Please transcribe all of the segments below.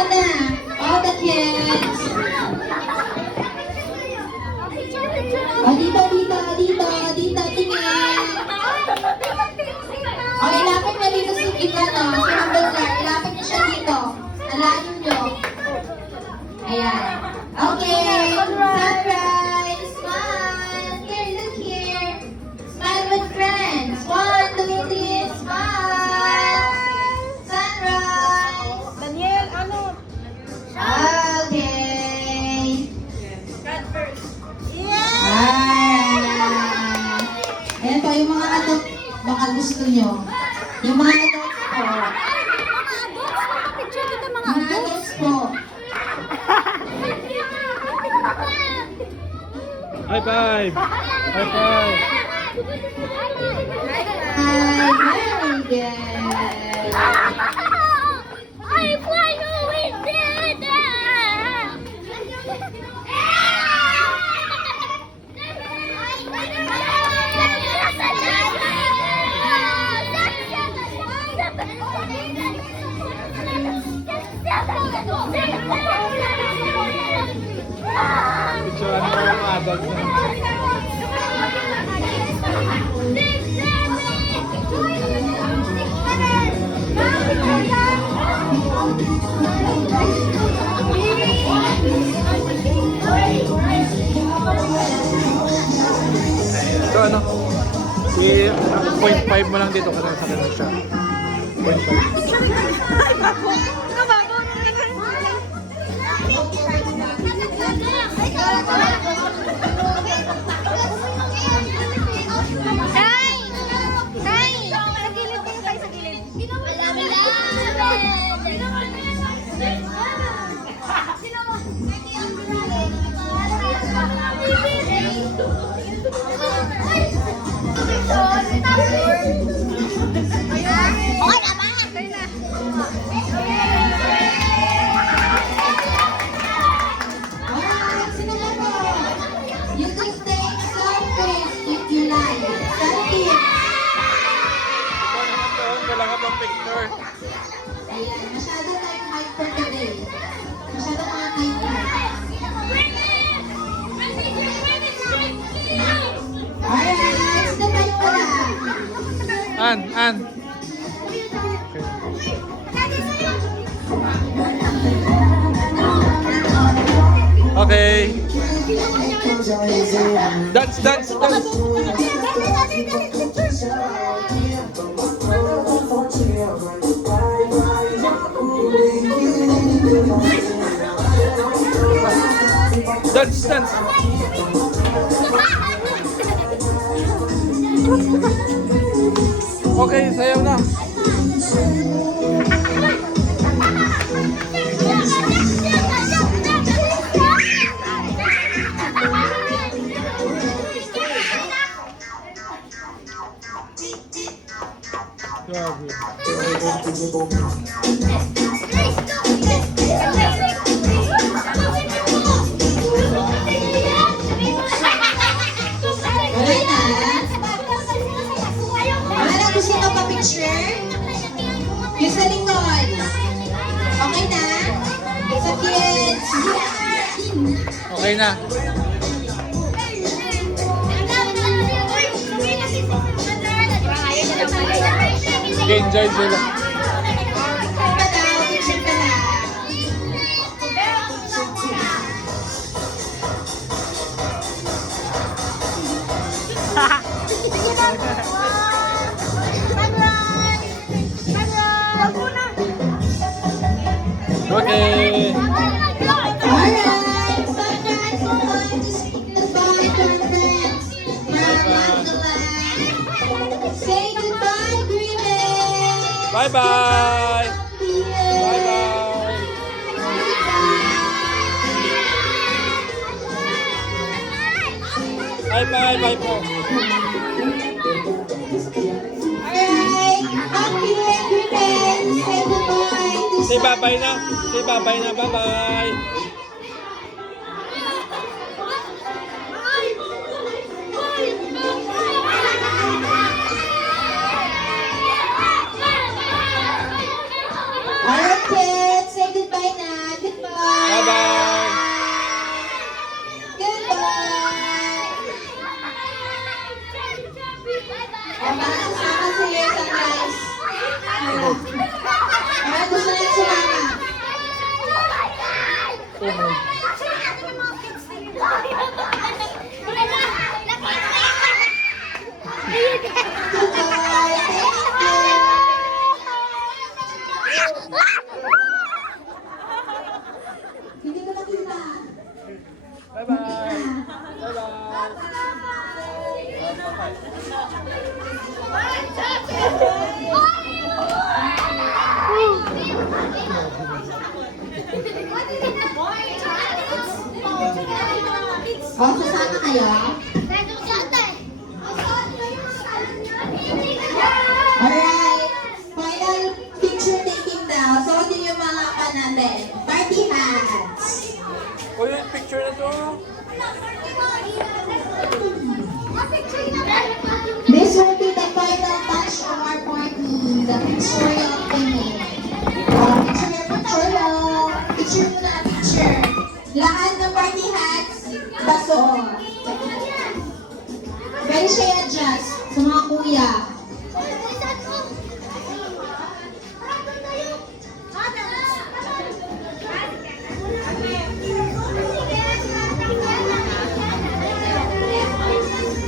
Ito na. All the kids. Dito, dito, dito, dito, tingin. Ilapit mo dito sa gitna, no? Sa number 4. Ilapit niyo siya dito. Alayin niyo. Ayan. Okay. Sunrise. Smile. Here, look here. Smile with friends. 1, 2, 3, smile. Sunrise. Daniel, ano? Okay. God first. Alright. Ayan po, yung mga adult, baka gusto nyo. Yung mga adults po. Mga adults po. High five! High five! Hi, very good. I fly with Picturean mo yung adult na. So ano? 0.5 mo lang dito kasi sa kanila siya. 0.5. Alright, sino na po? You can take selfies if you like. Selfie. Ikaw naman doon, wala ka pang picture. Ayan, masyado tayong hyper today. Masyado mga hyper. Alright, sino tayo wala? An. Okay. Dance. Dance. Okay, sayaw na. Grabe. Wala na? Wala na gusto nyo pa-picture? Yung sa likod. Okay na? Sa kids. Okay na. Enjoy sila. Picture ka daw, picture ka na. Okay. Alright, sunrise, we're going to say goodbye to our friends from Magdalene. Say goodbye, Greenland. Bye-bye. Bye po. Alright, happy Greenland. Say goodbye to Say bye-bye na. Bye-bye. Alright, kids, say goodbye na. Hindi ko nakita. Bye-bye. Bye-bye. O, sasama kayo? Alright, final picture taking now. So, ito yung mga natin. Party hats. O yung picture na to. This will be the final touch of our party. The pictorial image. Picture lang. Picture mo na picture. Lahat ng party hats, baso. Pwede siya i-adjust sa mga kuya.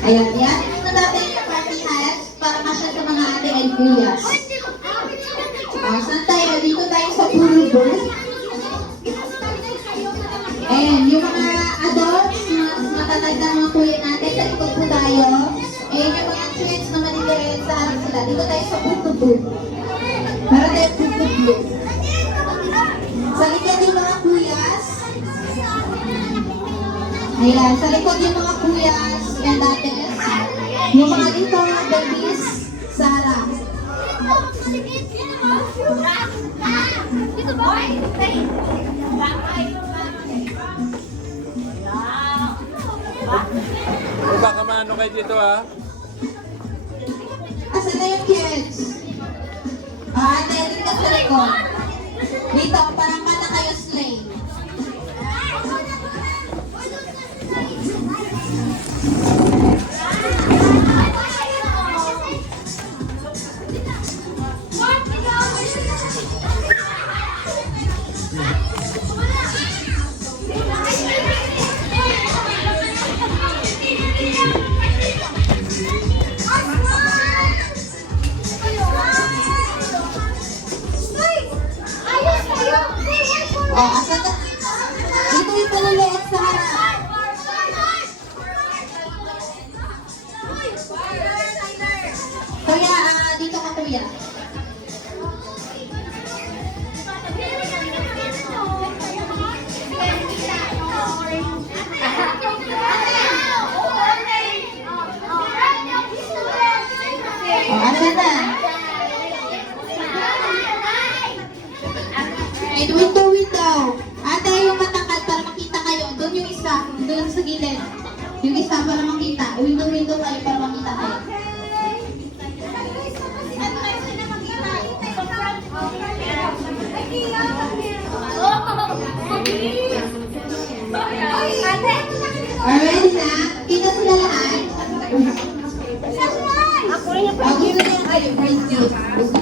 Ayan, yan. Ito natin yung party hats para kasya sa mga ate and kuya. Saan tayo? Dito tayo sa pool booth. Ayan, yung mga adults, mas matatanda mga kuya natin, sa likod po tayo. Ayan, yung mga kids na maliliit sa harap sila. Dito tayo sa pool booth. Para tayo pool booth. Sa likod yung mga kuyas. Ayan, sa likod yung mga kuyas. Ayan natin. Yung mga dito mga babies sa harap. O baka maano kayo dito ha. Asan na yung kids? Ate, dito sa likod. Dito, parang kata kayo slave. Asan na? Dito yung paliliit sa harap. Kuya, dito ka kuya. Asan na? And window. Ate, yung matangkad para makita kayo. Doon yung isa. Doon sa gilid. Yung isa para makita. Window kayo para makita kayo. Already na? Kita sila lahat? Ako rin yung kayo. Grade 2.